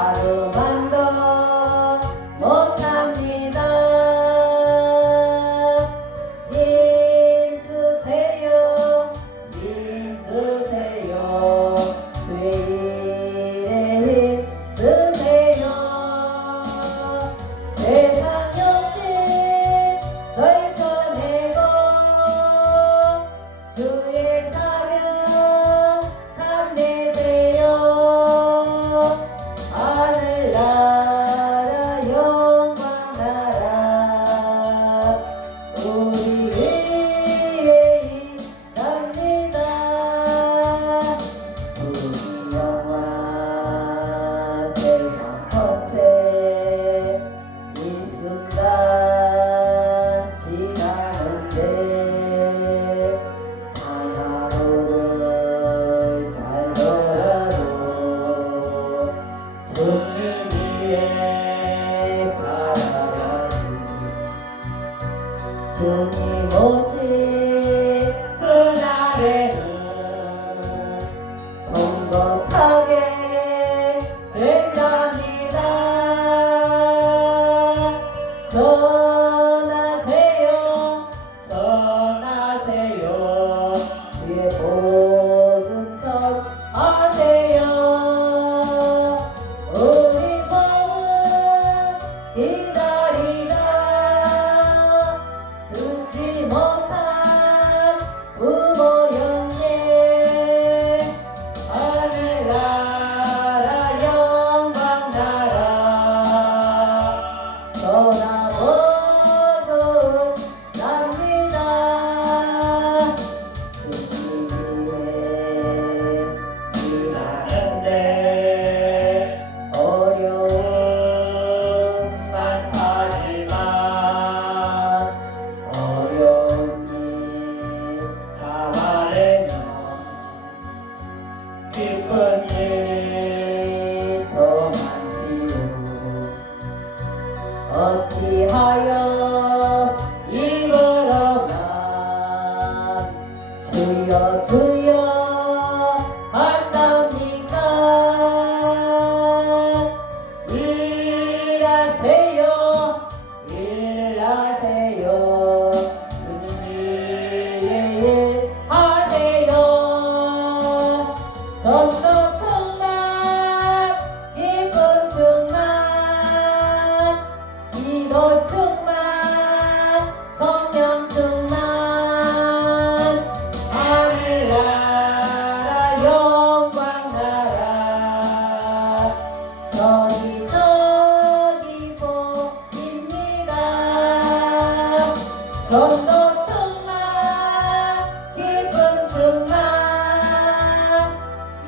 하루만 더 못합니다. 힘쓰세요, 힘쓰세요. 주의 일에 힘쓰세요. 세상 욕심 널쳐내고 주의 사명 감내세요. 하늘나라 영광나라 우리 위에 임합니다. 우리 영화 세상 전체 이 순간 지나는데 하나로를 살더라도 주님 위에 살아가시 주님 오신 그날에는 통곡하게 된답니다. 전하세요, 전하세요. 주의 복음 전하세요. 우리 복음 기다리라. 듣지 못한 부모 영예 하늘나라 영광나라 떠나보도 납니다. 주님의 일하는데 어려움 많다지만 어려운 일 참아내면 기쁜 일이 더 많지요. 어찌하여 이러면 주여 주여 한답니까? 일하세요, 일하세요. 주님 위에 일하세요. 전도 충만 기쁨 충만 기도 충만 성령 충만 하늘나라 영광나라 저기 저기 보입니다. 전도 충만 기쁨 충만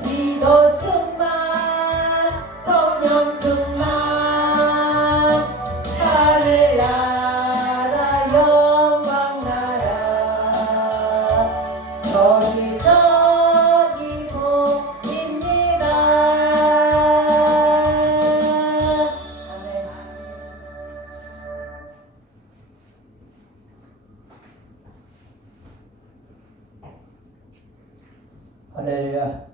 기도 충만 성령 충만 하늘나라 영광나라 저기 저기 보입니다. 아멘. 할렐루야.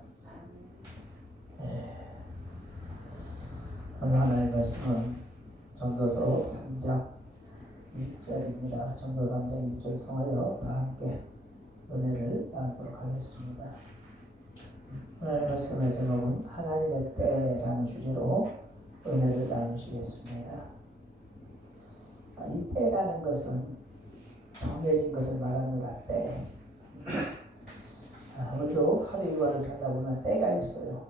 오늘 하나님의 말씀은 전도서 3장 1절입니다. 전도서 3장 1절을 통하여 다 함께 은혜를 나누도록 하겠습니다. 오늘 말씀의 제목은 하나님의 때라는 주제로 은혜를 나누시겠습니다. 이 때라는 것은 정해진 것을 말합니다. 때. 우리도 하루 일과를 살다 보면 때가 있어요.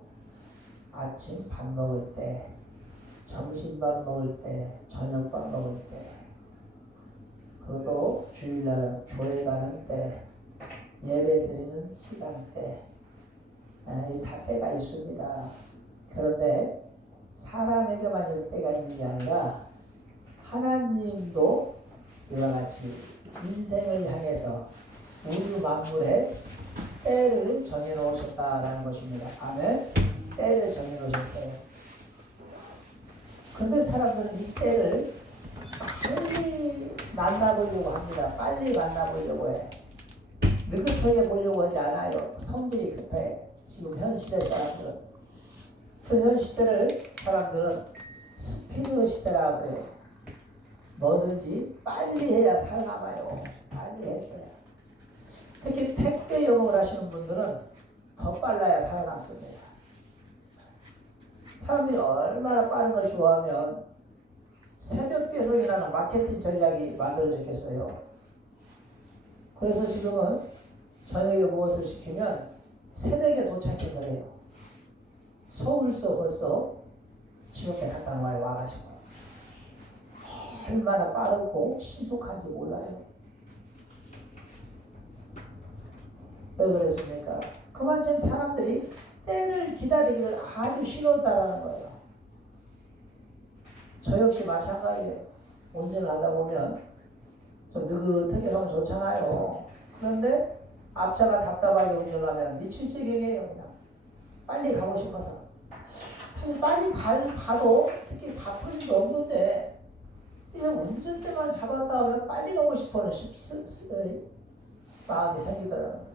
아침 밥 먹을 때, 점심밥 먹을 때, 저녁밥 먹을 때, 그리고 또 주일날 교회 가는 때, 예배 드리는 시간대, 이 다 때가 있습니다. 그런데 사람에게만 이런 때가 있는 게 아니라 하나님도 이와 같이 인생을 향해서 우주 만물에 때를 정해놓으셨다라는 것입니다. 아멘. 때를 정해놓으셨어요. 근데 사람들은 이 때를 빨리 만나보려고 합니다. 빨리 만나보려고 해. 느긋하게 보려고 하지 않아요. 성질이 급해. 지금 현 시대 사람들은. 그래서 현 시대를 사람들은 스피드 시대라 그래요. 뭐든지 빨리 해야 살아남아요. 빨리 해줘야. 특히 택배 영업을 하시는 분들은 더 빨라야 살아남습니다. 사람들이 얼마나 빠른 걸 좋아하면 새벽 배송이라는 마케팅 전략이 만들어졌겠어요. 그래서 지금은 저녁에 무엇을 시키면 새벽에 도착해 그래요. 서울서 벌써 지역에 갔다 와가지고 얼마나 빠르고 신속한지 몰라요. 왜 그랬습니까? 그만큼 사람들이 때를 기다리기를 아주 싫어한다는 거예요. 저 역시 마찬가지예요. 운전을 하다 보면 좀 느긋하게 하면 좋잖아요. 그런데 앞차가 답답하게 운전을 하면 미칠 지경이에요. 그냥 빨리 가고 싶어서. 사실 빨리 가도 특히 바쁜 일도 없는데 그냥 운전대만 잡았다 하면 빨리 가고 싶어는 마음이 생기더라고요.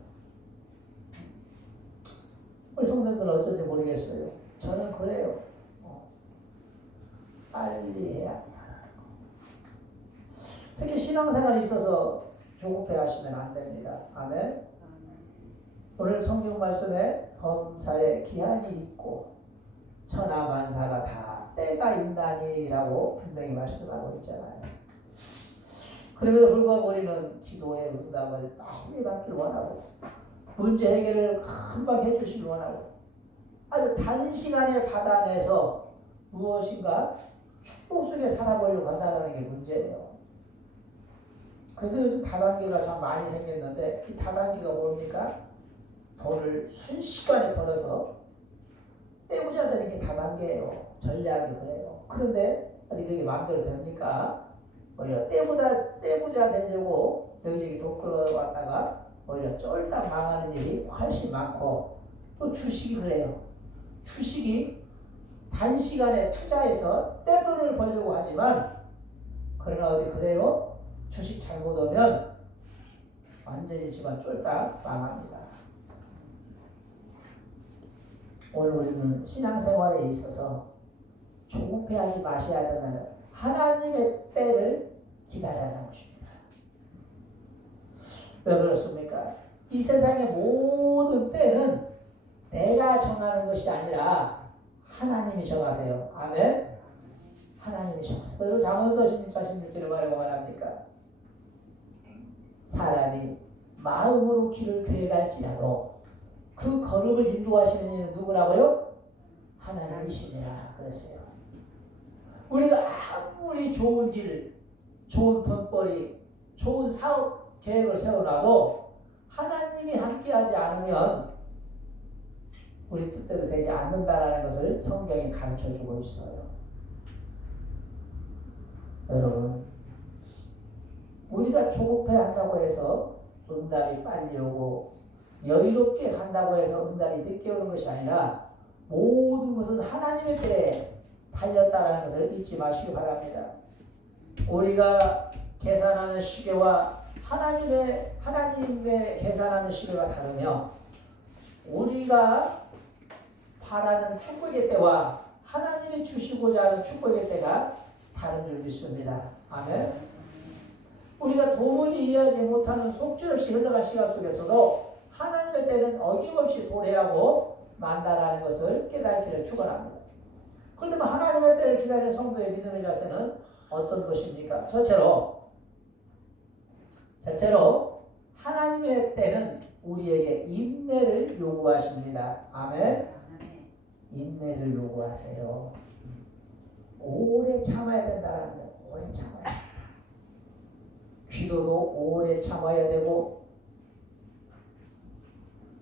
우리 성도들은 어쩐지 모르겠어요. 저는 그래요. 빨리 해야 한다. 특히 신앙생활에 있어서 조급해 하시면 안 됩니다. 아멘. 오늘 성경 말씀에 범사에 기한이 있고 천하만사가 다 때가 있나니라고 분명히 말씀하고 있잖아요. 그럼에도 불구하고 우리는 기도의 응답을 빨리 받기를 원하고 문제 해결을 금방 해주시길 원하고 아주 단시간에 받아내서 무엇인가 축복 속에 살아보려고 한다는 게 문제예요. 그래서 요즘 다단계가 참 많이 생겼는데 이 다단계가 뭡니까? 돈을 순식간에 벌어서 떼부자 되는 게 다단계예요. 전략이 그래요. 그런데 어디 그게 마음대로 됩니까? 오히려 떼부자 되려고 여기저기 돈 끌어왔다가 오히려 쫄딱 망하는 일이 훨씬 많고 또 주식이 그래요. 주식이 단시간에 투자해서 떼돈을 벌려고 하지만 그러나 어디 그래요? 주식 잘못 오면 완전히 집안 쫄딱 망합니다. 오늘 우리는 신앙생활에 있어서 조급해하지 마셔야 된다는 하나님의 때를 기다리라는 것입니다. 왜 그렇습니까? 이 세상의 모든 때는 내가 정하는 것이 아니라 하나님이 정하세요. 아멘? 하나님이 정하세요. 그래서 잠언서 16절에 뭐라고 말합니까? 사람이 마음으로 길을 계획할지라도 그 걸음을 인도하시는 이는 누구라고요? 하나님이시니라 그랬어요. 우리가 아무리 좋은 길, 좋은 돈벌이, 좋은 사업 계획을 세워놔도 하나님이 함께하지 않으면 우리 뜻대로 되지 않는다라는 것을 성경이 가르쳐주고 있어요. 여러분, 우리가 조급해 한다고 해서 응답이 빨리 오고 여유롭게 한다고 해서 응답이 늦게 오는 것이 아니라 모든 것은 하나님의 때에 달렸다라는 것을 잊지 마시기 바랍니다. 우리가 계산하는 시계와 하나님의 계산하는 시계가 다르며 우리가 바라는 축복의 때와 하나님이 주시고자 하는 축복의 때가 다른 줄 믿습니다. 아멘. 우리가 도무지 이해하지 못하는 속절없이 흘러간 시간 속에서도 하나님의 때는 어김없이 도래하고 만다라는 것을 깨닫기를 축원합니다. 그렇다면 하나님의 때를 기다리는 성도의 믿음의 자세는 어떤 것입니까? 첫째로 하나님의 때는 우리에게 인내를 요구하십니다. 아멘. 인내를 요구하세요. 오래 참아야 된다는 거예요. 오래 참아야 된다. 기도도 오래 참아야 되고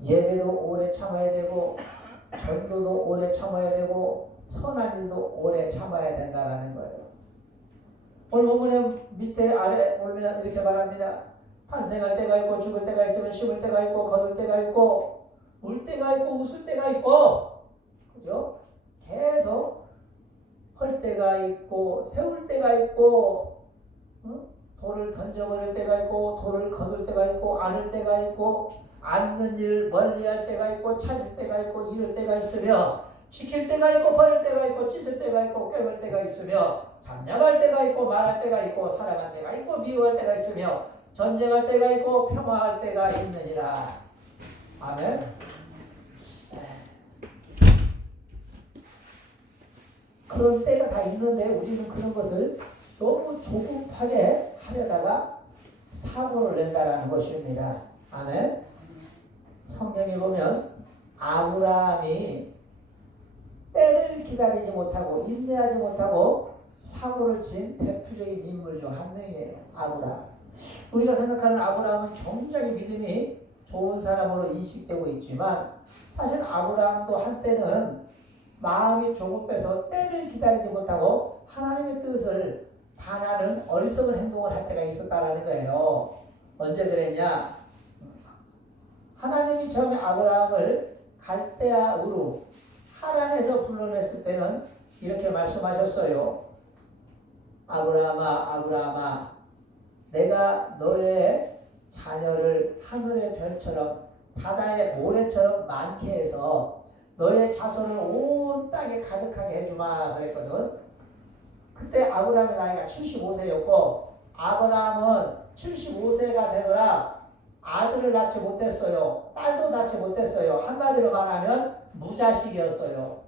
예배도 오래 참아야 되고 전도도 오래 참아야 되고 선한 일도 오래 참아야 된다는 거예요. 오늘 본문에 밑에 아래 보면 이렇게 말합니다. 탄생할 때가 있고 죽을 때가 있으면 심을 때가 있고 거둘 때가 있고 울 때가 있고 웃을 때가 있고 그죠? 계속 헐 때가 있고 세울 때가 있고 돌을 던져버릴 때가 있고 돌을 거둘 때가 있고 안을 때가 있고 앉는 일 멀리할 때가 있고 찾을 때가 있고 이럴 때가 있으며 지킬 때가 있고 버릴 때가 있고 찢을 때가 있고 꿰물 때가 있으며 잠잠할 때가 있고 말할 때가 있고 사랑할 때가 있고 미워할 때가 있으며 전쟁할 때가 있고 평화할 때가 있느니라. 아멘. 그런 때가 다 있는데 우리는 그런 것을 너무 조급하게 하려다가 사고를 낸다라는 것입니다. 아멘. 성경에 보면 아브라함이 때를 기다리지 못하고 인내하지 못하고 사고를 친 대표적인 인물 중 한 명이에요. 아브라함. 우리가 생각하는 아브라함은 굉장히 믿음이 좋은 사람으로 인식되고 있지만 사실 아브라함도 한때는 마음이 조급해서 때를 기다리지 못하고 하나님의 뜻을 반하는 어리석은 행동을 할 때가 있었다는 거예요. 언제 그랬냐? 하나님이 처음에 아브라함을 갈대아 우르 하란에서 불러냈을 때는 이렇게 말씀하셨어요. 아브라함아 아브라함아 내가 너의 자녀를 하늘의 별처럼 바다의 모래처럼 많게 해서 너의 자손을 온 땅에 가득하게 해주마 그랬거든. 그때 아브라함의 나이가 75세였고 아브라함은 75세가 되거나 아들을 낳지 못했어요. 딸도 낳지 못했어요. 한마디로 말하면 무자식이었어요.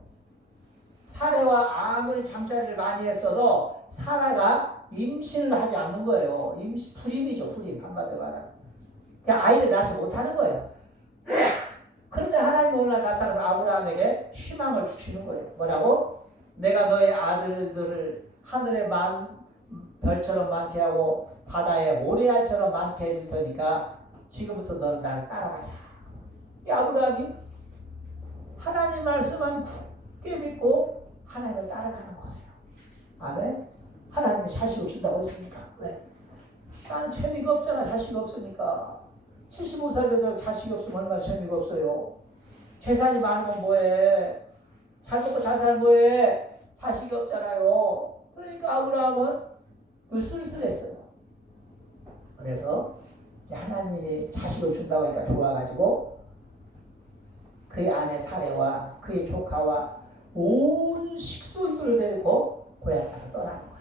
사례와 아무리 잠자리를 많이 했어도 사라가 임신을 하지 않는 거예요. 불임이죠. 불임. 한마디로 말하면. 그냥 아이를 낳지 못하는 거예요. 그런데 하나님 오늘 나타나서 아브라함에게 희망을 주시는 거예요. 뭐라고? 내가 너의 아들들을 하늘의 별처럼 많게 하고 바다의 모래알처럼 많게 해줄 테니까 지금부터 너는 나를 따라가자. 이 아브라함이 하나님 말씀만 굳게 믿고 하나님을 따라가는 거예요. 아멘. 하나님이 자식을 준다고 했으니까. 왜? 나는 재미가 없잖아. 자식이 없으니까. 75살 되도록 자식이 없으면 얼마나 재미가 없어요. 재산이 많으면 뭐해. 잘 먹고 잘 살면 뭐해. 자식이 없잖아요. 그러니까 아브라함은 늘 쓸쓸했어요. 그래서 이제 하나님이 자식을 준다고 하니까 좋아가지고 그의 아내 사레와 그의 조카와 온 식솔들을 데리고 고향 땅을 떠나는 거야.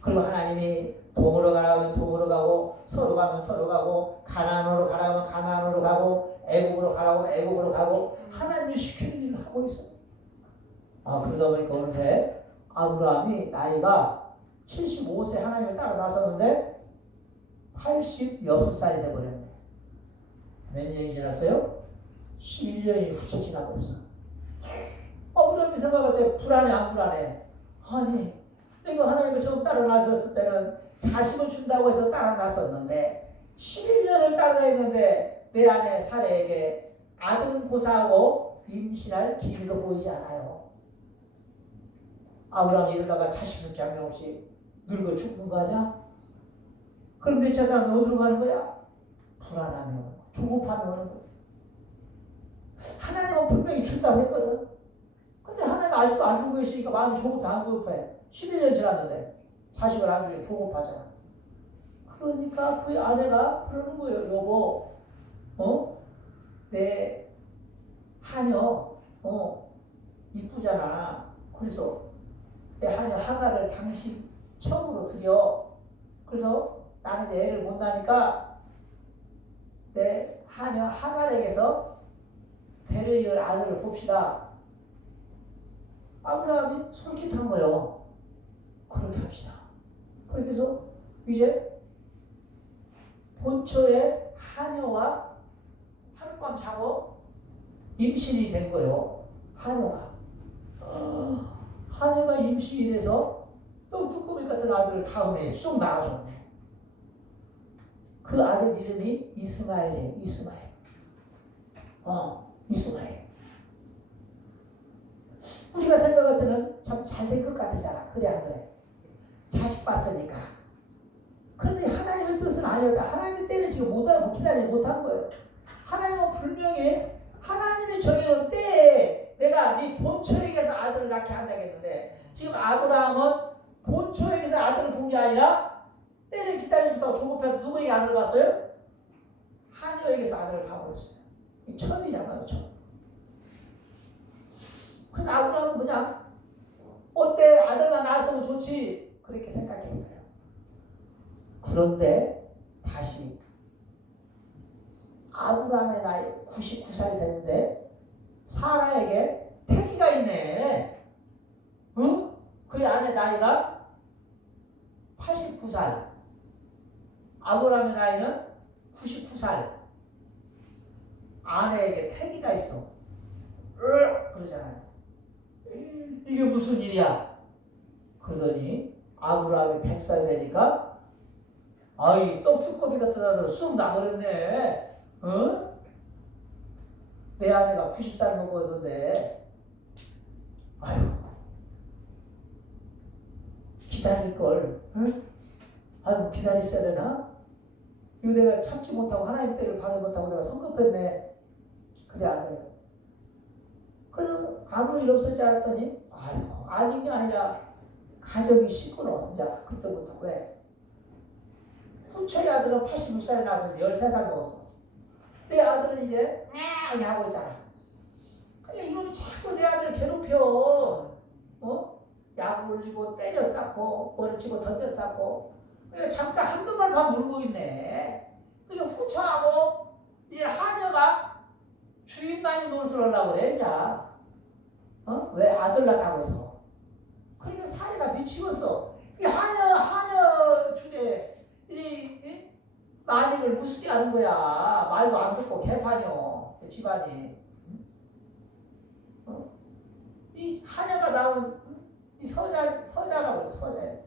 그리고 하나님이 동으로 가라고 하면 동으로 가고 서로 가면 서로 가고 가나안으로 가라고 하면 가나안으로 가고 애국으로 가라고 하면 애국으로 가고 하나님이 시키는 일을 하고 있어요. 그러다 보니까 어느새 아브라함이 나이가 75세 하나님을 따라 나섰는데 86살이 돼버렸네. 몇 년이 지났어요? 11년이 훌쩍 지나버렸어. 아브라함이 생각할 때 불안해 안 불안해? 아니 내가 하나님을 처음 따라 나섰을 때는 자식을 준다고 해서 따라 나섰는데 11년을 따라다녔는데 내 아내 사레에게 아들은 고사하고 임신할 기미도 보이지 않아요. 아브라함이 이러다가 자식 섭기 한 명 없이 늙어 죽는 거 아니야? 그럼 내 재산은 어디로 가는 거야? 불안하면 조급하면 오는 거야. 하나님은 분명히 준다고 했거든. 근데 하나님 아직도 안 주고 계시니까 마음이 조급해 안 조급해. 11년 지났는데 자식을 안 주게 조급하잖아. 그러니까 그 아내가 그러는 거예요. 여보 내 하녀 이쁘잖아. 그래서 내 하녀 하가를 당신 처음으로 드려. 그래서 나는 이제 애를 못 낳으니까 내 하녀 하갈에게서 대를 이을 아들을 봅시다. 아브라함이 솔깃한 거예요. 그렇게 합시다. 그래서 이제 본처의 하녀와 하룻밤 자고 임신이 된 거예요. 하녀가 임신이 돼서 또 뚜꾸미 같은 아들을 다음에 쑥 낳아줬네. 그 아들 이름이 이스마엘이에요. 이스마엘. 이스마엘. 우리가 생각할 때는 참 잘 될 것 같으잖아. 그래 안 그래? 자식 봤으니까. 그런데 하나님의 뜻은 아니었다. 하나님의 때를 지금 못하고 기다리지 못한 거예요. 하나님은 분명히 하나님이 정해놓은 때에 내가 네 본처에게서 아들을 낳게 한다고 했는데 지금 아브라함은 본처에게서 아들을 본 게 아니라 때를 기다리지 못하고 조급해서 누구에게 아들을 봤어요? 하녀에게서 아들을 봐버렸어요. 이 처음이잖아요. 처음. 그래서 아브라함은 그냥 어때 아들만 낳았으면 좋지 그렇게 생각했어요. 그런데 다시 아브라함의 나이 99살이 됐는데 사라에게 태기가 있네. 응? 그의 아내 나이가 89살. 아브라함의 나이는 99살. 아내에게 태기가 있어. 그러잖아요. 이게 무슨 일이야? 그러더니 아브라함이 100살 되니까 아이 떡두꺼비 같은 아들 쑥 나버렸네. 어? 내 아내가 90살 먹었는데 아유 기다릴걸. 응? 아유 기다렸어야 되나? 이거 내가 참지 못하고 하나님 때를 바라지 못하고 내가 성급했네. 그래 안 그래? 그래서 아무 일 없을 줄 알았더니 아유 아닌 게 아니라 가정이 시끄러워. 이제 그때부터 왜? 후처의 아들은 86살에 나서 13살 먹었어. 내 아들은 이제 막 하고 있잖아. 그러니까 이놈이 자꾸 내 아들을 괴롭혀. 약 올리고 때려 쌓고 머리 치고 던져 쌓고 그러니까 잠깐 한두 번 밥 물고 있네. 그러니까 후처하고 이 하녀가 주인만이 노릇을 하려고 그래 이제. 왜 아들 낳다고 해서. 그러니까 사례가 미치겠어. 이 하녀 주제에 이 마님을 우습게 하는 거야. 말도 안 듣고 개판이요. 집안이. 이 하녀가 낳은 이 서자라고 하죠.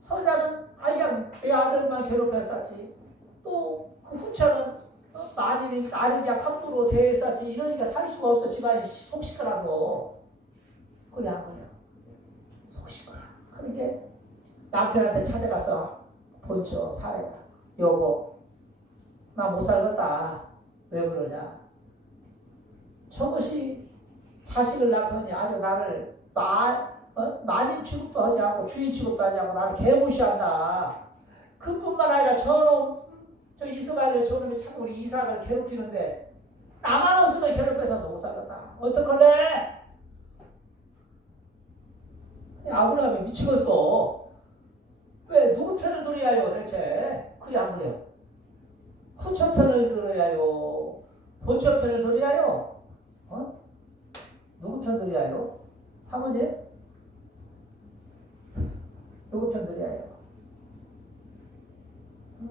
서자는 그냥 내 아들만 괴롭혔었지. 또 그 후처는 마님이 나를 그냥 함부로 대했었지. 이러니까 살 수가 없어. 집안이 속 시끄러서. 그래 안 그래? 속 시끄러. 그러니까 남편한테 찾아갔어. 본처 사례가. 여보 나 못 살겠다. 왜 그러냐? 저것이 자식을 낳더니 아주 나를 마님 취급도 하지 않고 주인 취급도 하지 않고 나를 개무시한다. 그뿐만 아니라 저 이스마엘의 저놈이 자꾸 우리 이삭을 괴롭히는데 나만 없으면 괴롭혀서 못 살겠다. 어떡할래? 아브라함이 미치겠어. 왜 누구 편을 들어야 해요 대체? 그래 안 그래요? 후처 편을 들어야 해요? 본처 편을 들어야 해요? 누구 편 들어야 해요? 사모님? 누구 편 들어야 해요?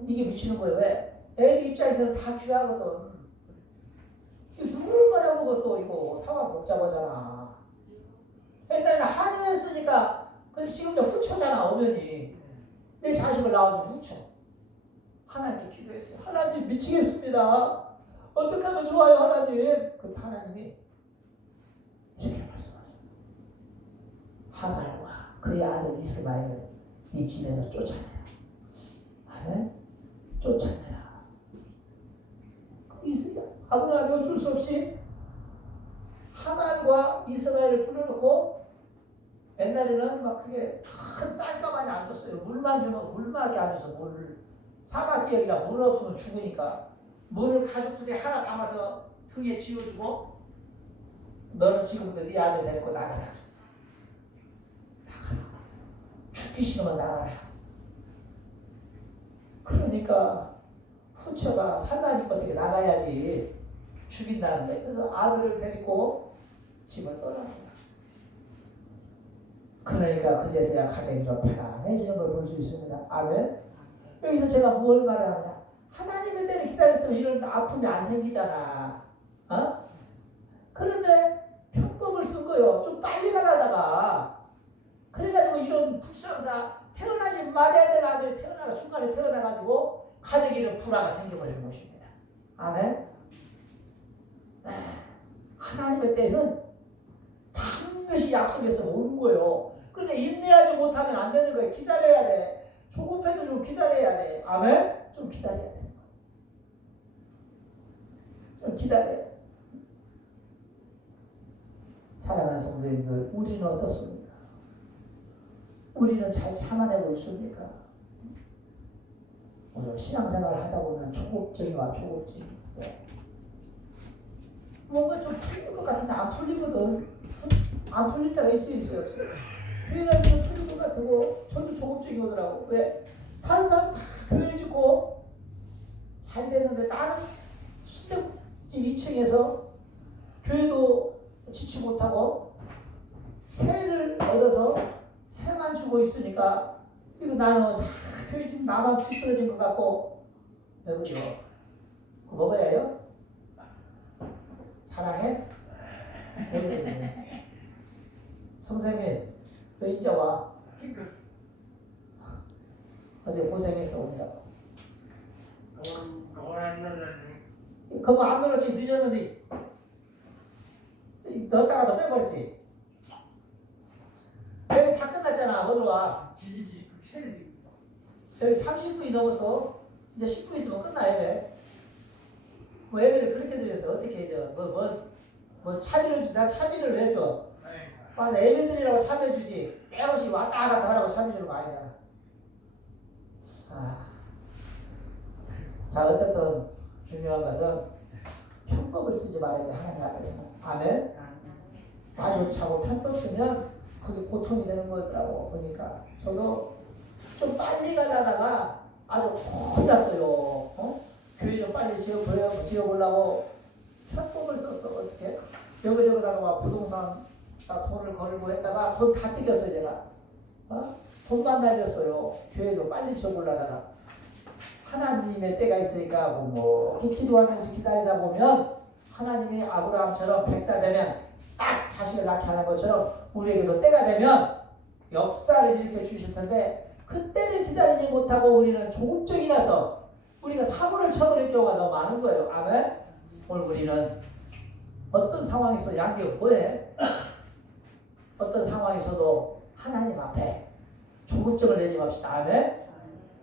이게 미치는 거예요. 왜? 애기 입장에서는 다 귀하거든. 이거 누구를 말아먹었어 이거. 상황 복잡하잖아. 옛날에는 한여였으니까 근데 지금 이제 후처잖아 어머니. 내 자식을 낳아준 후처. 하나님께 기도했어요. 하나님 미치겠습니다. 어떻게 하면 좋아요 하나님. 그 하나님이 이렇게 말씀하셔요. 하갈과 그의 아들 이스마엘을 이 집에서 쫓아내라. 아멘. 쫓아내라. 아브라함이 어쩔 수 없이 하갈과 이스마엘을 불러놓고 옛날에는 막 그게 큰 쌀가마니 안 줬어요. 물만 주면 물막이 안 줘서 물 사막 지역이라 물 없으면 죽으니까 물을 가족들이 하나 담아서 등에 지어주고 너는 지금부터 네 아들 데리고 나가라 그랬어. 나가라. 죽기 싫으면 나가라. 그러니까 후처가 살라니까 어떻게 나가야지. 죽인다는데 그래서 아들을 데리고 집을 떠납니다. 그러니까 그제서야 가정이 좀 편안해지는 걸 볼 수 있습니다. 아멘. 여기서 제가 뭘 말하느냐? 하나님의 때를 기다렸으면 이런 아픔이 안 생기잖아. 그런데 편법을 쓴 거요. 좀 빨리 가라다가 그래가지고 이런 불상사 태어나지 말아야 될 아들이 중간에 태어나가지고 가정에 이런 불화가 생겨버리는 것입니다. 아멘. 하나님의 때는 반드시 약속해서 오는 거예요. 그런데 인내하지 못하면 안 되는 거예요. 기다려야 돼. 조급해도 좀 기다려야 돼. 아멘? 좀 기다려야 돼. 좀 기다려야 돼. 사랑하는 성도님들, 우리는 어떻습니까? 우리는 잘 참아내고 있습니까? 우리가 신앙생활을 하다 보면 조급증이와 조급증. 왜? 뭔가 좀 풀릴 것 같은데 안 풀리거든. 안 풀릴 때가 있어요. 교회 다니면 풀릴 것 같고 저도 조급증이 오더라고. 왜? 다른 사람 다 교회 짓고 잘 됐는데 나는 수도집 2층에서 교회도 지치 못하고 세를 얻어서 세만 주고 있으니까 이거 나는 다 교회 지금 나만 뒤떨어진 것 같고 왜 그래요? 그거 먹어야 해요? 사랑해? 왜 그래? 성생민 너 이제 와. 어제 고생했어 오느라고. 그거 안 놀았지. 늦었는데 넣었다가 너 빼버렸지. 예배 다 끝났잖아. 어디로 와. 여기 30분이 넘었어. 이제 10분 있으면 끝나 예배. 뭐 예배를 그렇게 드렸어. 어떻게 해줘. 뭐 차비를 주. 나 차비를 왜 줘. 와서 예배드리라고 차비 주지. 빼없이 왔다 갔다 하라고 차비 주는 거 아니잖아. 자 어쨌든 중요한 것은 편법을 쓰지 말아야 돼. 하나님 앞에서는. 아멘. 나 좋자고 편법 쓰면 그게 고통이 되는 거더라고. 보니까 저도 좀 빨리 가다가 아주 혼났어요. 교회 좀 빨리 지어보려고 편법을 썼어. 어떻게? 여기저기다가 막 부동산 돈을 걸고 했다가 돈 다 뜯겼어요. 제가. 돈만 날렸어요. 교회 좀 빨리 지어보려다가 하나님의 때가 있으니까 뭐 기도하면서 기다리다 보면 하나님이 아브라함처럼 100살 되면 딱 자식을 낳게 하는 것처럼 우리에게도 때가 되면 역사를 일으켜 주실 텐데 그때를 기다리지 못하고 우리는 조급증이라서 우리가 사고를 쳐버릴 경우가 너무 많은 거예요. 아멘. 오늘 우리는 어떤 상황에서 양기가 뭐해? 어떤 상황에서도 하나님 앞에 조급증을 내지 맙시다. 아멘.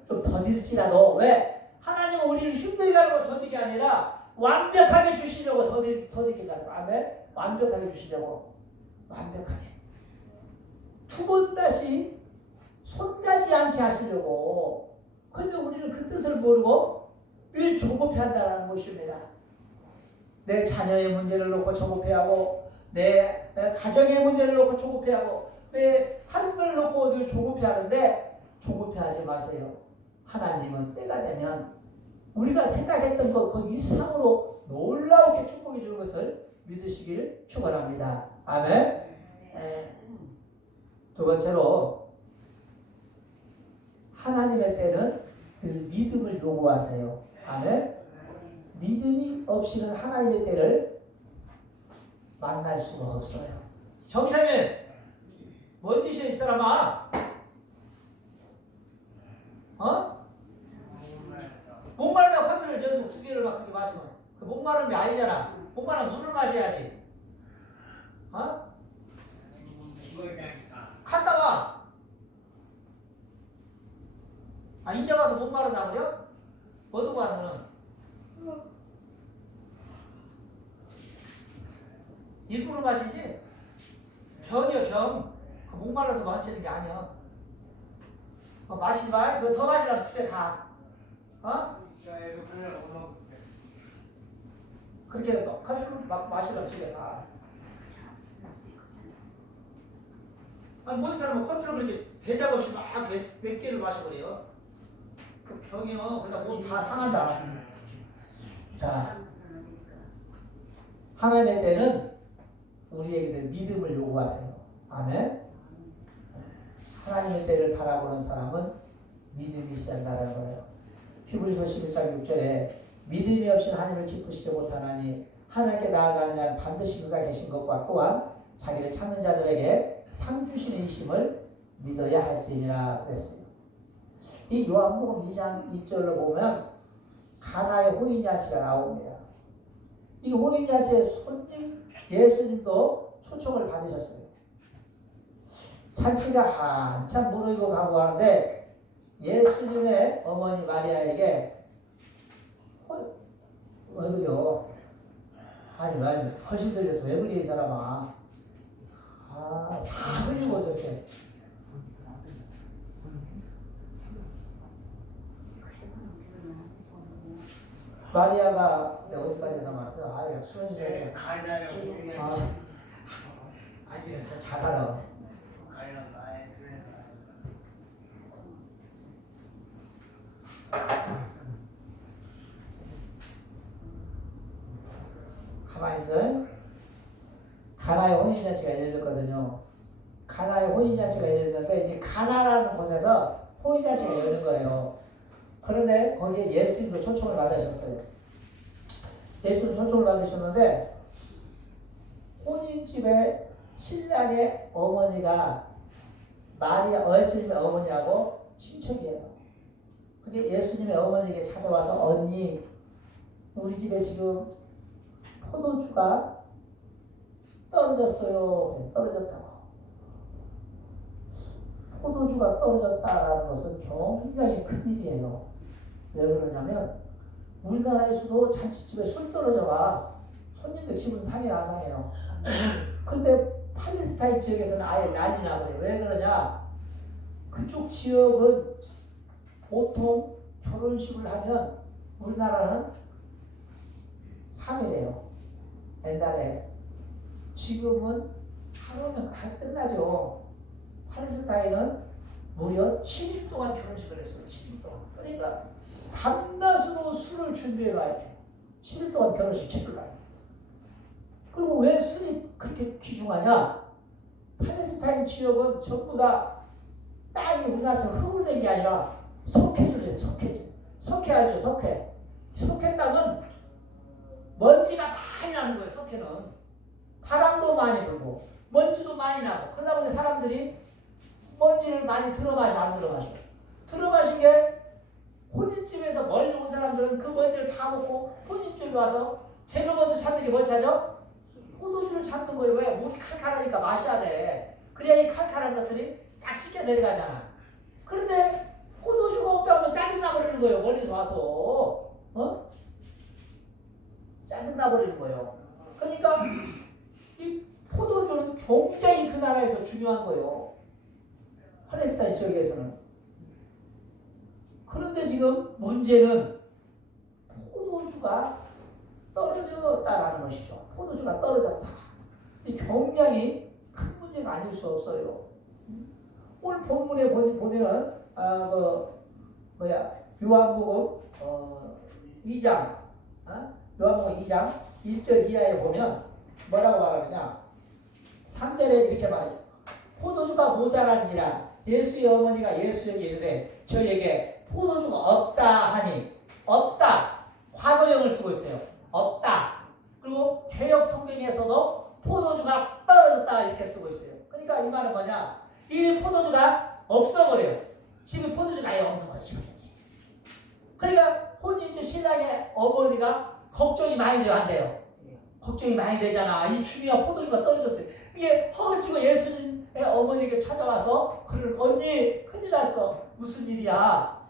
좀 더딜지라도 왜? 하나님은 우리를 힘들게 하려고 더디게 아니라 완벽하게 주시려고 더디게 하는 거. 아멘. 완벽하게 주시려고. 완벽하게. 두 번 다시 손가지 않게 하시려고. 근데 우리는 그 뜻을 모르고 늘 조급해한다는 것입니다. 내 자녀의 문제를 놓고 조급해하고 내 가정의 문제를 놓고 조급해하고 내 삶을 놓고 늘 조급해하는데 조급해하지 마세요. 하나님은 때가 되면 우리가 생각했던 것 그 이상으로 놀라우게 축복해 주는 것을 믿으시길 축원합니다. 아멘. 두 번째로 하나님의 때는 늘 믿음을 요구하세요. 아멘. 믿음이 없이는 하나님의 때를 만날 수가 없어요. 정태민 뭔 짓이야 이 사람아? 목마르다고 커피를 연속 2개를 막 그렇게 마시면 그 목마른 게 아니잖아. 목마르면 물을 마셔야지. 갔다가 이제 와서 목마르다 그래요? 어디고 와서는 일부러 마시지? 병이요 병. 그 목말라서 마시는 게 아니야. 마시지 마. 그거 더 마시려면 집에 가. 그렇게 커피를 막 마시려면 집에 가. 모든 사람은 커피를 그렇게 대작 없이 막 몇 개를 마셔버려요. 그 병이요. 그러다 몸 다 상한다. 자, 하나님의 때는 우리에게 믿음을 요구하세요. 아멘. 하나님의 때를 바라보는 사람은 믿음이 있어야 한다는 거예요. 히브리서 11장 6절에 믿음이 없이 하나님을 기쁘시게 못하나니 하나님께 나아가는 자는 반드시 그가 계신 것과 또한 자기를 찾는 자들에게 상 주시는 이심을 믿어야 할지니라 그랬어요. 이 요한복음 2장 1절로 보면 가나의 호인잔치가 나옵니다. 이 호인잔치의 손님 예수님도 초청을 받으셨어요. 잔치가 한참 무르익어 가고 하는데 예수님의 어머니 마리아에게 왜 그래요? 아니 헐신 들려서 왜 그래 이 사람아. 다 흘리고 저렇게. 마리아가 어디까지 남았어? 수원시에서 아니, 잘 알아. 가만히 있어. 가나의 혼인잔치가 열렸거든요. 가나의 혼인잔치가 열렸는데 이제 가나라는 곳에서 혼인잔치가 열린 거예요. 그런데 거기에 예수님도 초청을 받으셨어요. 예수님 초청을 받으셨는데 혼인집에 신랑의 어머니가 마리아 예수님의 어머니하고 친척이에요. 근데 예수님의 어머니에게 찾아와서 언니 우리 집에 지금 포도주가 떨어졌어요. 떨어졌다고. 포도주가 떨어졌다라는 것은 굉장히 큰 일이에요. 왜 그러냐면 우리나라에서도 잔치집에 술 떨어져가 손님들 기분 상해요, 안 상해요? 근데 팔레스타인 지역에서는 아예 난리 나버려요. 왜 그러냐? 그쪽 지역은 보통 결혼식을 하면 우리나라는 3일이에요. 옛날에. 지금은 하루면 끝나죠. 팔레스타인은 무려 7일 동안 결혼식을 했어요. 7일 동안. 그러니까 밤낮으로 술을 준비해 놔야 돼. 7일 동안 결혼식 치르려. 그리고 왜 술이 그렇게 귀중하냐? 팔레스타인 지역은 전부 다 땅이 우리나라처럼 흙으로 된 게 아니라 석회를 해요. 석회지. 석회 알죠? 석회. 석회 땅은 먼지가 많이 나는 거예요. 석회는. 바람도 많이 불고 먼지도 많이 나고 그러다 보니 사람들이 먼지를 많이 들어마셔 안 들어마셔? 들어마신 게 혼인집에서 멀리 온 사람들은 그 먼지를 다 먹고 혼인집에 와서 제일 먼저 찾는 게 뭘 찾아? 포도주를 찾는 거예요. 왜? 목이 칼칼하니까 마셔야 돼. 그래야 이 칼칼한 것들이 싹 씻겨 내려가잖아. 그런데 포도주가 없다면 짜증나 버리는 거예요. 멀리서 와서. 짜증나 버리는 거예요. 그러니까 이 포도주는 굉장히 그 나라에서 중요한 거예요. 팔레스타인 지역에서는. 그런데 지금 문제는 포도주가 떨어졌다라는 것이죠. 포도주가 떨어졌다. 굉장히 큰 문제가 아닐 수 없어요. 오늘 본문에 보면은 요한복음 2장 요한복음 2장 1절 이하에 보면 뭐라고 말하느냐? 3절에 이렇게 말해요. 포도주가 모자란지라 예수의 어머니가 예수에게 이르되 저에게 포도주가 없다 하니 없다 과거형을 쓰고 있어요. 없다. 그리고 개역 성경에서도 포도주가 떨어졌다 이렇게 쓰고 있어요. 그러니까 이 말은 뭐냐? 이 포도주가 없어버려요. 집에 포도주가 아예 없는 거예요. 지금 현재. 그러니까 혼인집 신랑의 어머니가 걱정이 많이 돼요. 안 돼요? 걱정이 많이 되잖아. 이 중요한 포도주가 떨어졌어요. 이게 허거치고 예수님의 어머니에게 찾아와서 그를 언니 큰일 났어. 무슨 일이야?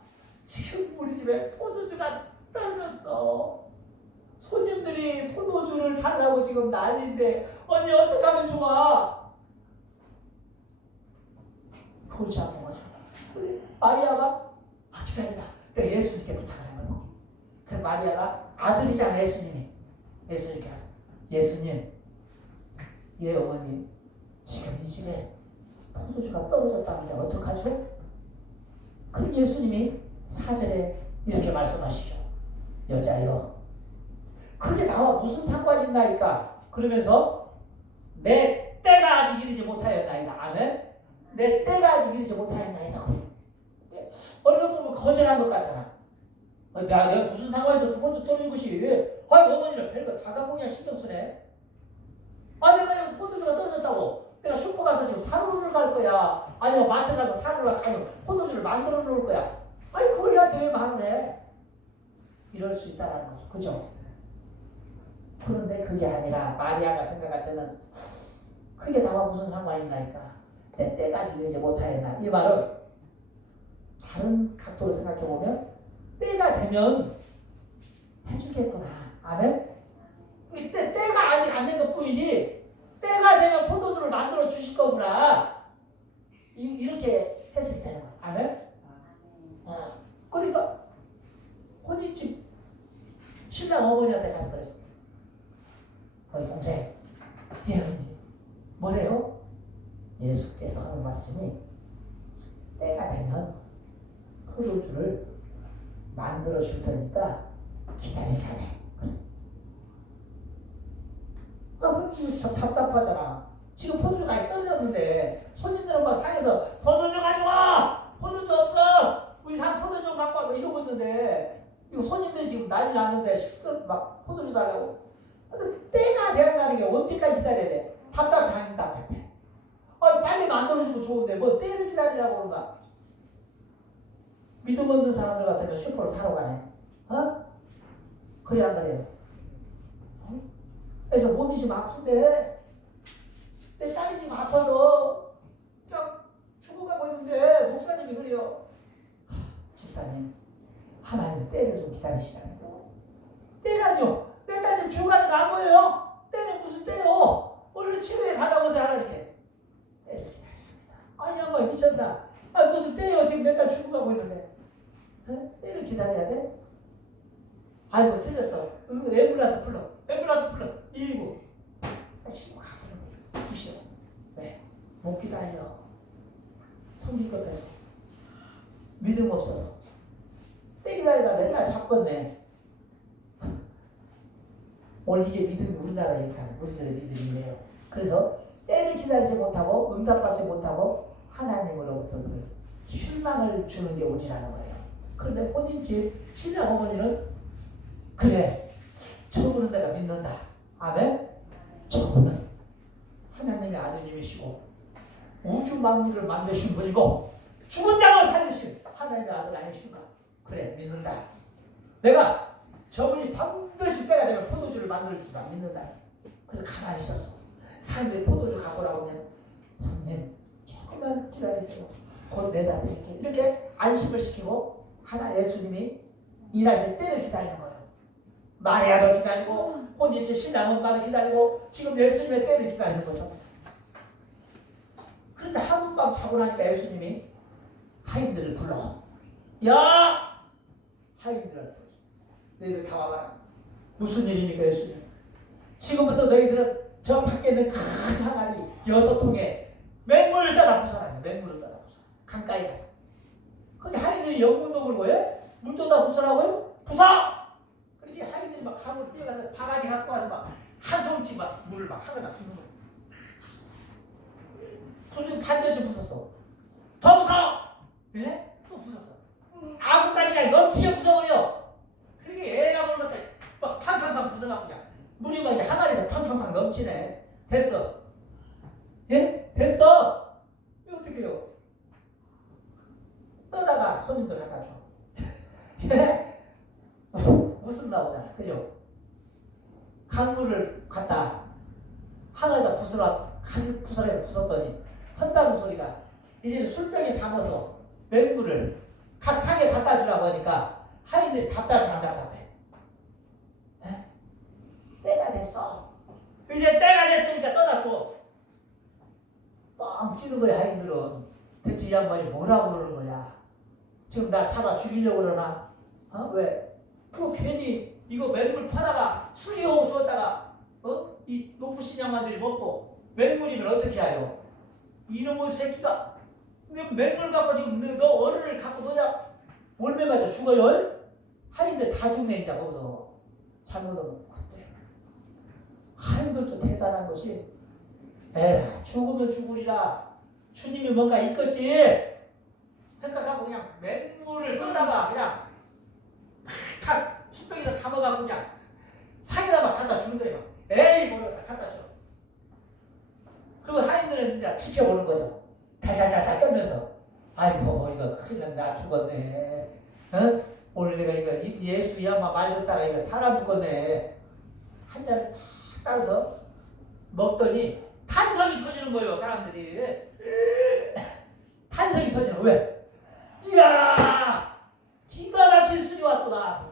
지금 우리 집에 포도주가 떨어졌어. 손님들이 포도주를 달라고 지금 난리인데 언니 어떻게 하면 좋아? 골치 아픈 거죠. 마리아가 기다려봐. 그러니까 예수님께 부탁하는 거예요. 그래서 마리아가 아들이잖아 예수님이. 예수님께 가서 예수님 예 어머니 지금 이 집에 포도주가 떨어졌다는데 어떡하죠? 그럼 예수님이 4절에 이렇게 말씀하시죠. 여자여 그게 나와 무슨 상관이 있나이까? 그러면서 내 때가 아직 이르지 못하였나이다. 아멘? 내 때가 아직 이르지 못하였나이다. 얼른 보면 거절한 것 같잖아. 내가 무슨 상황에서 두 번째 떨어진 것이 아니 어머니는 별거 다 갖고 그냥 신경 쓰네. 아 내가 여기서 포도주가 떨어졌다고 내가 슈퍼 가서 지금 사료를 갈 거야. 아니면 마트 가서 사료를 아니면 포도주를 만들어 놓을 거야. 아니 그걸 내한테 왜 말을 해? 이럴 수 있다라는 거죠. 그죠? 그런데 그게 아니라 마리아가 생각할 때는 그게 나와 무슨 상관이 있나니까 내 때까지 이르지 못하였나. 이 말은 다른 각도로 생각해보면 때가 되면 해주겠구나. 아멘? 때가 아직 안 된 것 뿐이지 때가 되면 포도주를 만들어 주실 거구나. 이렇게 해석이 되는 거야. 아멘? 그러니까 혼인집 신랑 어머니한테 가서 그랬어. 동생, 예 언니, 뭐래요? 때가 되면 포도주를 만들어 줄 테니까 기다리라네. 그럼 참 답답하잖아. 지금 포도주가 많이 떨어졌는데 손님들은 막 상에서 포도주 가져와! 포도주 없어! 우리 상 포도주 좀 갖고 와! 이러고 있는데 이거 손님들이 지금 난리 났는데 식구들 막 포도주 달라고. 근데 때가 되어가는 게 언제까지 기다려야 돼? 답답해. 빨리 만들어주면 좋은데 뭐 때를 기다리라고 그런가? 믿음 없는 사람들 같으면 슈퍼로 사러 가네. 그래 안 그래요? 그래서 몸이 좀 아픈데 내 딸이 지금 아파서 그냥 죽어가고 있는데 목사님이 그래요. 집사님, 하나님 때를 좀 기다리시라는 거. 때라뇨? 내 딸 지금 죽어가는 거 안 보여요? 때는 무슨 때요? 얼른 치료해 달라고 해서 하나님께 때를 기다립니다. 아니 양반 미쳤나? 무슨 때요? 지금 내 딸 죽어가고 있는데 때를 기다려야 돼? 아이고 틀렸어. 앰뷸런스 불러. 119. 신고 가보는 거예요. 무시해. 왜? 못 기다려. 손질 것해서 믿음 없어서 때 기다리다 맨날 잡겠네. 오늘 이게 믿음이 우리나라에 일단 우리들의 믿음이네요. 그래서 때를 기다리지 못하고 응답받지 못하고 하나님으로부터 실망을 주는 게 우리라는 거예요. 그런데 본인 집 신랑 어머니는 그래 저분은 내가 믿는다. 아멘. 저분은 하나님의 아들님이시고 우주 만물을 만드신 분이고 죽은 자도 살리신 하나님의 아들 아니신가. 그래 믿는다. 내가 저분이 반드시 때가 되면 포도주를 만들 줄 믿는다. 그래서 가만히 있었어. 사람들이 포도주 갖고 나오면 손님 조금만 기다리세요. 곧 내다 드릴게요. 이렇게 안심을 시키고 하나 예수님이 일하실 때를 기다리는 거예요. 마리아도 기다리고 혼인집 신랑 엄마도 기다리고 지금 예수님의 때를 기다리는 거죠. 그런데 하룻밤 자고 나니까 예수님이 하인들을 불러. 야! 하인들한테 너희들 다 와봐라. 무슨 일입니까 예수님? 지금부터 너희들은 저 밖에 있는 큰 항아리 6통에 맹물을 따다 부숴라. 맹물을 따다 부숴. 강가에 가서. 거기 하인들이 영문동을 뭐해? 물 떠다 부숴라고요? 부숴! 그렇게 하인들이 막 강으로 뛰어가서 바가지 갖고 와서 막 한 통치 막 물을 막 하늘에다 붓는 거야. 부수고 반절쯤 부쉈어. 더 부숴! 예? 또 부쉈어. 아구까지 그냥 넘치게 부숴버려. 그렇게 애가 보는 것들 막 팡팡팡 부숴갖고 그냥 물이 막 이제 항아리에서 팡팡팡 넘치네. 됐어. 예? 됐어. 이거 어떻게 해요? 떠다가 손님들 갖다 줘. 예? 웃음 나오잖아. 그죠? 강물을 갖다 항아리에다 가득 부숴서 부쉈더니 헌다는 소리가 이제는 술병에 담아서 맹물을 각 상에 갖다 주라고 하니까 하인들이 답답해. 에? 때가 됐어. 이제 때가 됐으니까 떠다 줘. 뻥 찌는 거야. 하인들은 대체 이 양반이 뭐라고 그러는 거야. 지금 나 잡아 죽이려고 그러나? 왜? 그거 괜히 이거 맹물 퍼다가 수리하고 주었다가 이 높으신 양반들이 먹고 맹물이면 어떻게 해요? 이놈의 새끼가 내 맹물 갖고 지금 너 어른을 갖고 너냐? 올매 맞아 죽어요? 하인들 다 죽네 이제 거기서. 잘못하면 어때? 하인들도 대단한 것이 에라 죽으면 죽으리라. 주님이 뭔가 있겠지 생각하고 그냥 맹물을 꺼다가 그냥 탁 숯병에다 담아가고 그냥 상에다 막 갖다 주는 거예요. 에이 모르겠다 갖다 줘. 그리고 하인들은 이제 지켜보는 거죠. 달달달달 떨면서 아이고 이거 큰일 났나 죽었네. 오늘 내가 이거 예수 이 양반 말 듣다가 이거 사람 죽었네. 한 잔을 탁 따라서 먹더니 탄성이 터지는 거예요. 사람들이 탄성이 터지는 거예요. 왜? 이야 기가 막힌 술이 왔구나.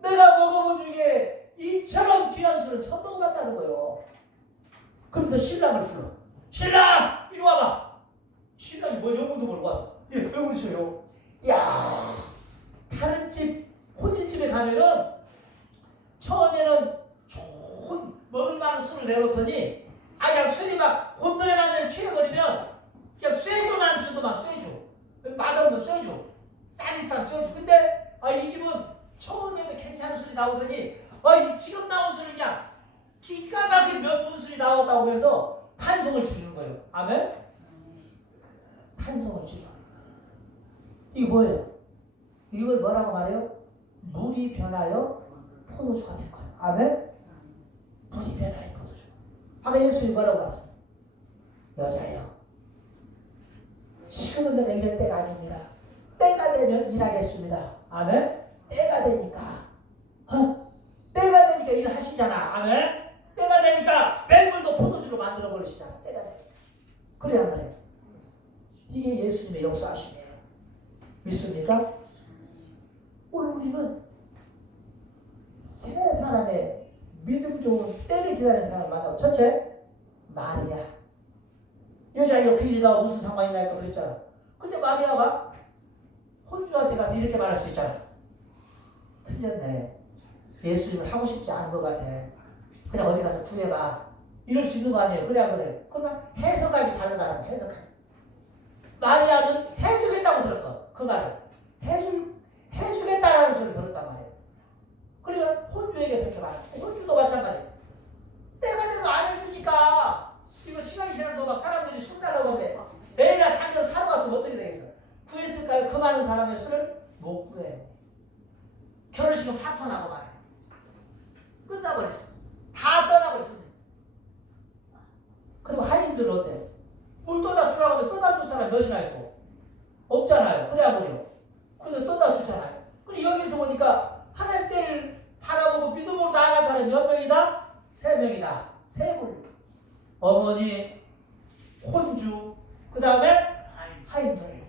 내가 먹어본 중에 이처럼 귀한 술은 처음 먹어봤다는 거예요. 그래서 신랑을 불러. 신랑 이리 와봐. 신랑이 뭐 영문도 모르고 왔어. 예, 왜 그러셔요? 야 다른 집 혼인집에 가면은 처음에는 좋은 먹을 만한 술을 내놓더니 그냥 술이 막 곤드레 만드레 취해버리면 그냥 쇠도 난 술도 막 찬성을 주고. 이게 뭐예요? 이걸 뭐라고 말해요? 물이 변하여 포도주가 된 거예요. 아멘? 물이 변하여 포도주. 아까 예수님이 뭐라고 말했어요? 여자예요. 지금은 내가 이럴 때가 아닙니다. 때가 되면 일하겠습니다. 아멘? 때가 되니까. 때가 되니까 일하시잖아. 아멘? 때가 되니까 맹물도 포도주로 만들어 버리시잖아. 때가 되니까. 그래 안 그래? 이게 예수님의 역사하심이에요. 믿습니까? 오늘 우리는 세 사람의 믿음 좋은 때를 기다리는 사람을 만나고, 첫째 마리아. 여자애가 그리다 무슨 상관이 있나 했다 그랬잖아. 근데 마리아가 혼주한테 가서 이렇게 말할 수 있잖아. 틀렸네. 예수님을 하고 싶지 않은 것 같아. 그냥 어디 가서 구해봐. 이럴 수 있는 거 아니에요. 그래 안 그래? 그러나 해석하기 다르다는 거야. 해석하기. 마리아는 해주겠다고 들었어. 그 말을. 해주겠다라는 소리를 들었단 말이에요. 그러니까 혼주에게 그렇게 말해. 혼주도 마찬가지예요. 때가 돼도 안 해주니까 이거 시간이 지나도 막 사람들이 술 달라고 그래. 매일날 당장 사러 갔으면 어떻게 되겠어? 구했을까요? 그 많은 사람의 술을 못 구해. 결혼식은 파토나고 말해. 끝나버렸어. 다 떠나버렸어. 그리고 하인들은 어때? 물 떠다 주라고 하면 떠다 줄 사람이 몇이나 있어? 없잖아요. 그래 안 그래요? 근데 떠다 주잖아요. 그리고 여기서 보니까 하나님 때를 바라보고 믿음으로 나아간 사람이 몇 명이다? 3명이다. 세 분. 어머니, 혼주, 그 다음에 하인들.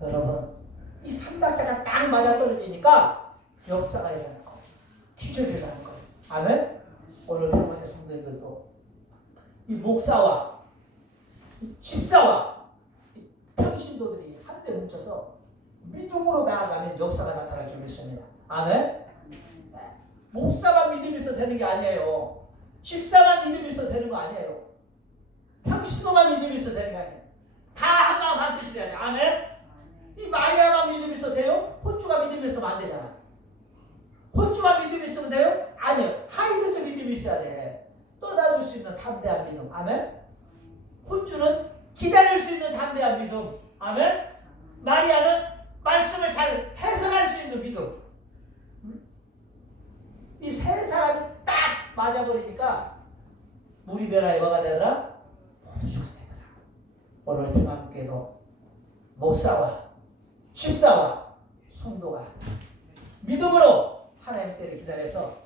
여러분, 이 삼박자가 딱 맞아떨어지니까 역사가 일어나는 거예요. 기적이 일어나는 거예요. 아멘? 오늘 평안의 성도님들도 이 목사와 이 집사와 이 평신도들이 한데 뭉쳐서 믿음으로 나아가면 역사가 나타날 줄 믿습니다. 아멘? 목사만 믿음이 있어도 되는 게 아니에요. 집사만 믿음이 있어도 되는 거 아니에요. 평신도만 믿음이 있어도 되는 게 아니에요. 다 한 마음 한 뜻이 돼야 돼. 아멘? 이 마리아만 믿음이 있어도 돼요? 혼주가 믿음이 있으면 안 되잖아. 혼주만 믿음이 있으면 돼요? 아니요. 하인들도 믿음이 있어야 돼. 떠나줄 수 있는 담대한 믿음. 아멘? 혼주는 기다릴 수 있는 담대한 믿음. 아멘? 마리아는 말씀을 잘 해석할 수 있는 믿음. 이 세 사람이 딱 맞아버리니까 물이 변화에 뭐가 되더라? 포도주가 되더라. 오늘 평안교회도 목사와 집사와 성도가 믿음으로 하나님 때를 기다려서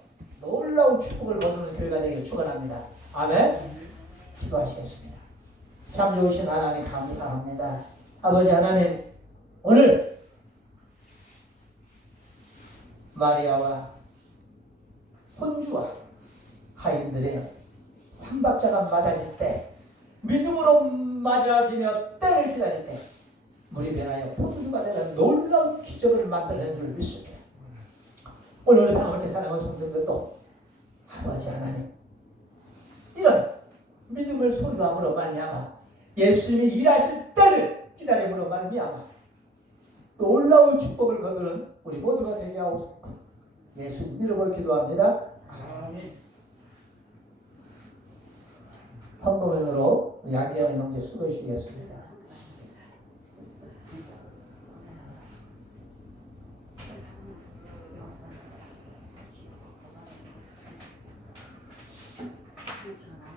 놀라운 축복을 거두는 교회가 되기를 축원합니다. 아멘. 기도하시겠습니다. 참 좋으신 하나님 감사합니다. 아버지 하나님, 오늘 마리아와 혼주와 하인들의 삼박자가 맞아질 때, 믿음으로 맞아지며 때를 기다릴 때 물이 변하여 포도주가 되는 놀라운 기적을 만들어낸 줄 믿습니다. 오늘 평안하게 사랑하는 성도들도 아버지 하나님, 이런 믿음을 소유함으로 말미암아 예수님이 일하실 때를 기다림으로 말미암아 놀라운 축복을 거두는 우리 모두가 되게 하옵소서. 예수님 이름으로 기도합니다. 아멘. 헌금으로 우리 양계영 형제 수고 주시겠습니다. 그렇잖아.